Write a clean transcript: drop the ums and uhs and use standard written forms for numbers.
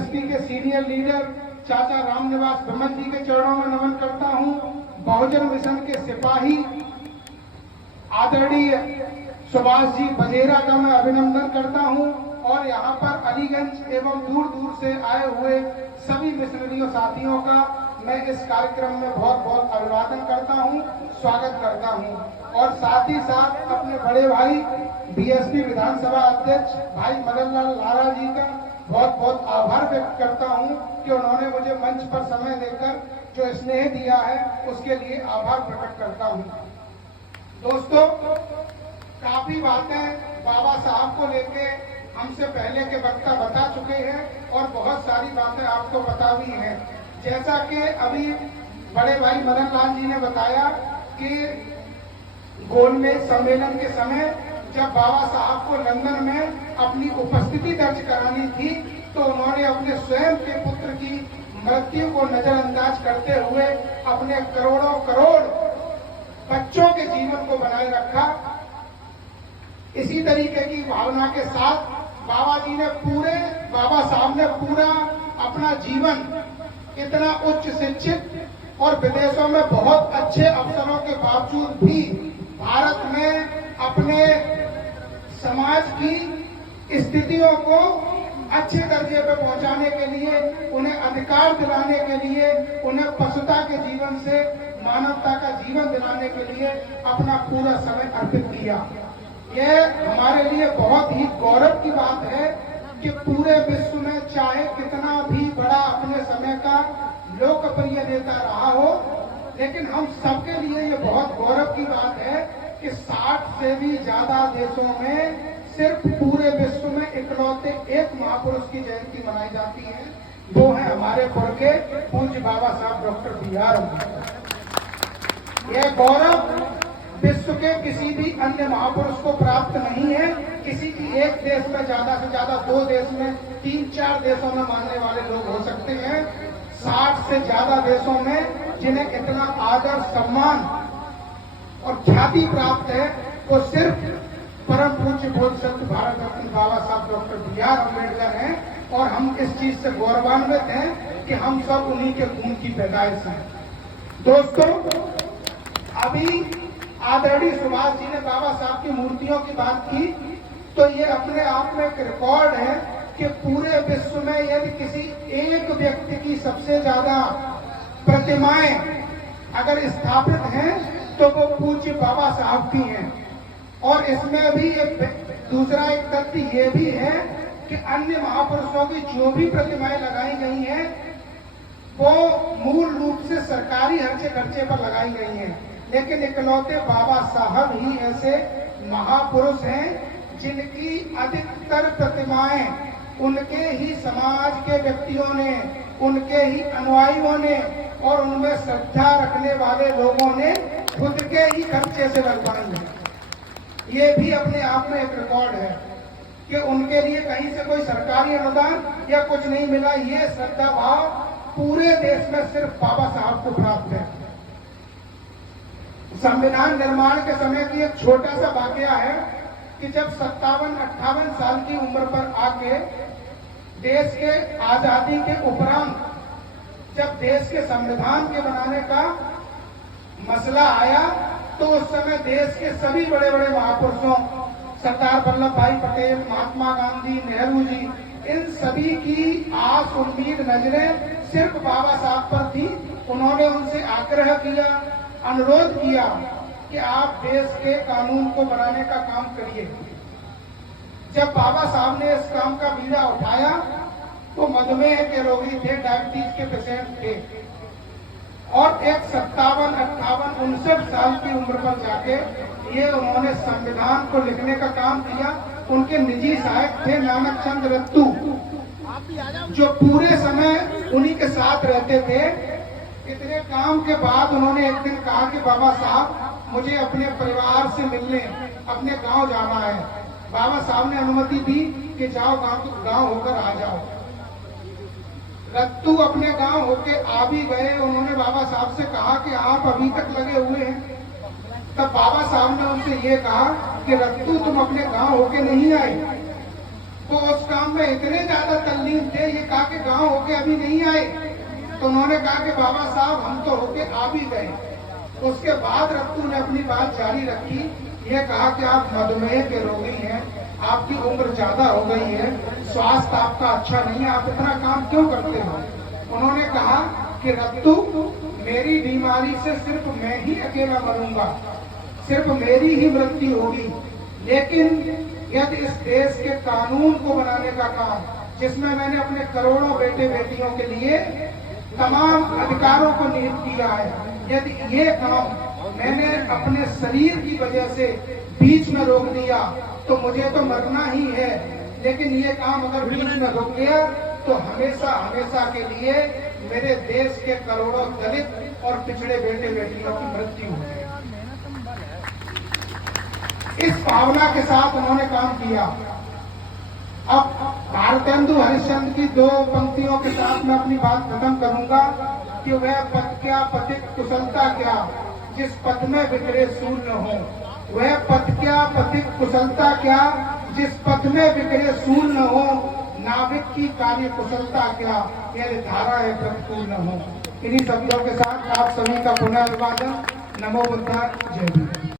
BSP के senior leader चाचा रामनिवास विमल जी के चरणों में नमन करता हूं। बहुजन मिशन के सिपाही आदरणीय सुभाष जी बजेरा का मैं अभिनंदन करता हूं और यहाँ पर अलीगंज एवं दूर दूर से आए हुए सभी मिशनरियों साथियों का मैं इस कार्यक्रम में बहुत बहुत अभिवादन करता हूं, स्वागत करता हूं। और साथ ही साथ अपने बड़े भाई बीएसपी विधानसभा अध्यक्ष भाई मदन लाल लारा जी का बहुत बहुत आभार व्यक्त करता हूं कि उन्होंने मुझे मंच पर समय देकर जो स्नेह दिया है उसके लिए आभार प्रकट करता हूं। दोस्तों, काफी बातें बाबा साहब को लेके हमसे पहले के वक्ता बता चुके हैं और बहुत सारी बातें आपको पता भी हैं। जैसा कि अभी बड़े भाई मदन लाल जी ने बताया कि गोलमेज सम्मेलन के समय जब बाबा साहब को लंदन में अपनी उपस्थिति दर्ज करानी थी तो उन्होंने अपने स्वयं के पुत्र की मृत्यु को नजरअंदाज करते हुए अपने करोड़ों करोड़ बच्चों के जीवन को बनाए रखा। इसी तरीके की भावना के साथ बाबा साहब ने पूरा अपना जीवन इतना उच्च शिक्षित और विदेशों में बहुत अच्छे अवसरों के बावजूद भी भारत में अपने समाज की स्थितियों को अच्छे दर्जे पर पहुंचाने के लिए, उन्हें अधिकार दिलाने के लिए, उन्हें पशुता के जीवन से मानवता का जीवन दिलाने के लिए अपना पूरा समय अर्पित किया। यह हमारे लिए बहुत ही गौरव की बात है कि पूरे विश्व में चाहे कितना भी बड़ा अपने समय का लोकप्रिय नेता रहा हो, लेकिन हम सबके लिए ये बहुत गौरव की बात है कि 60 से भी ज्यादा देशों में सिर्फ पूरे विश्व में इकलौते एक महापुरुष की जयंती मनाई जाती है, वो है हमारे पुर के पूज्य बाबा साहब डॉक्टर बी.आर. अम्बेडकर। यह गौरव विश्व के किसी भी अन्य महापुरुष को प्राप्त नहीं है। किसी की एक देश में ज्यादा से ज्यादा 2 देश में 3-4 देशों में मानने वाले लोग हो सकते हैं। 60 से ज्यादा देशों में जिन्हें इतना आदर, सम्मान और ख्याति प्राप्त है, वो सिर्फ परम पूज्य बोधिसत्व भारत रत्न बाबा साहब डॉक्टर बी.आर. अम्बेडकर हैं और हम इस चीज से गौरवान्वित हैं कि हम सब उन्हीं के खून की पैदाइश हैं। दोस्तों, अभी आदरणीय सुभाष जी ने बाबा साहब की मूर्तियों की बात की, तो ये अपने आप में एक रिकॉर्ड है कि पूरे विश्व में यदि किसी एक व्यक्ति की सबसे ज्यादा प्रतिमाएं अगर स्थापित हैं तो वो पूज्य बाबा साहब की हैं। और इसमें भी दूसरा एक तथ्य ये भी है कि अन्य महापुरुषों की जो भी प्रतिमाएं लगाई गई हैं वो मूल रूप से सरकारी खर्चे पर लगाई गई हैं, लेकिन इकलौते बाबा साहब ही ऐसे महापुरुष हैं जिनकी अधिकतर प्रतिमाएं उनके ही समाज के व्यक्तियों ने, उनके ही अनुयायियों ने और उनमें श्रद्धा रखने वाले लोगों ने खुद के ही खर्चे से लगवाई है। ये भी अपने आप में एक रिकॉर्ड है कि उनके लिए कहीं से कोई सरकारी अनुदान या कुछ नहीं मिला। ये श्रद्धा भाव पूरे देश में सिर्फ बाबा साहब को प्राप्त है। संविधान निर्माण के समय की एक छोटा सा वाकया है कि जब 57-58 साल की उम्र पर आके देश के आजादी के उपरांत जब देश के संविधान के बनाने का मसला आया तो उस समय देश के सभी बड़े बड़े महापुरुषों, सरदार वल्लभ भाई पटेल, महात्मा गांधी, नेहरू जी, इन सभी की आस, उम्मीद, नजरें सिर्फ बाबा साहब पर थी। उन्होंने उनसे आग्रह किया, अनुरोध किया कि आप देश के कानून को बनाने का काम करिए। जब बाबा साहब ने इस काम का बीड़ा उठाया तो मधुमेह के रोगी थे, डायबिटीज के पेशेंट थे और एक 57, 58, 59 साल की उम्र पर जाके ये उन्होंने संविधान को लिखने का काम किया। उनके निजी सहायक थे नानक चंद रत्तू, जो पूरे समय उन्हीं के साथ रहते थे। इतने काम के बाद उन्होंने एक दिन कहा कि बाबा साहब, मुझे अपने परिवार से मिलने अपने गांव जाना है। बाबा साहब ने अनुमति दी कि जाओ, गांव होकर आ जाओ। रत्तू अपने गांव होके आ भी गए। उन्होंने बाबा साहब से कहा कि आप अभी तक लगे हुए हैं। तब बाबा साहब ने उनसे ये कहा कि रत्तू, तुम अपने गांव होके नहीं आए, वो उस काम में इतने ज्यादा तल्लीन थे, ये कहा कि गांव होके अभी नहीं आए, तो उन्होंने कहा कि बाबा साहब हम तो होके आ भी गए। उसके बाद रत्तू ने अपनी बात जारी रखी, ये कहा कि आप मधुमेह के रोगी हैं, आपकी उम्र ज्यादा हो गई है, स्वास्थ्य आपका अच्छा नहीं है, आप इतना काम क्यों करते हो। उन्होंने कहा कि रत्तू, मेरी बीमारी से सिर्फ मैं ही अकेला मरूंगा, सिर्फ मेरी ही मृत्यु होगी, लेकिन यदि इस देश के कानून को बनाने का काम, जिसमें मैंने अपने करोड़ों बेटे बेटियों के लिए तमाम अधिकारों को निहित किया है, यदि ये काम मैंने अपने शरीर की वजह से बीच में रोक दिया तो मुझे तो मरना ही है, लेकिन ये काम अगर बीच में रुक गया तो हमेशा हमेशा के लिए मेरे देश के करोड़ों दलित और पिछड़े बेटे बेटियों की मृत्यु हो गई। इस भावना के साथ उन्होंने काम किया। अब भारतेंदु हरिश्चंद्र की दो पंक्तियों के साथ मैं अपनी बात खत्म करूंगा कि वह पथ क्या पथिक कुशलता क्या, जिस पथ में बिखरे सूल न हो। वह पथ क्या पथिक कुशलता क्या, जिस पथ में बिखरे सूल न हो। नाविक की कार्य कुशलता क्या, यह धारा है प्रतिकूल न हो। इन्हीं शब्दों के साथ आप सभी का पुनः अभिवादन। नमो बुद्धाय, जय भीम।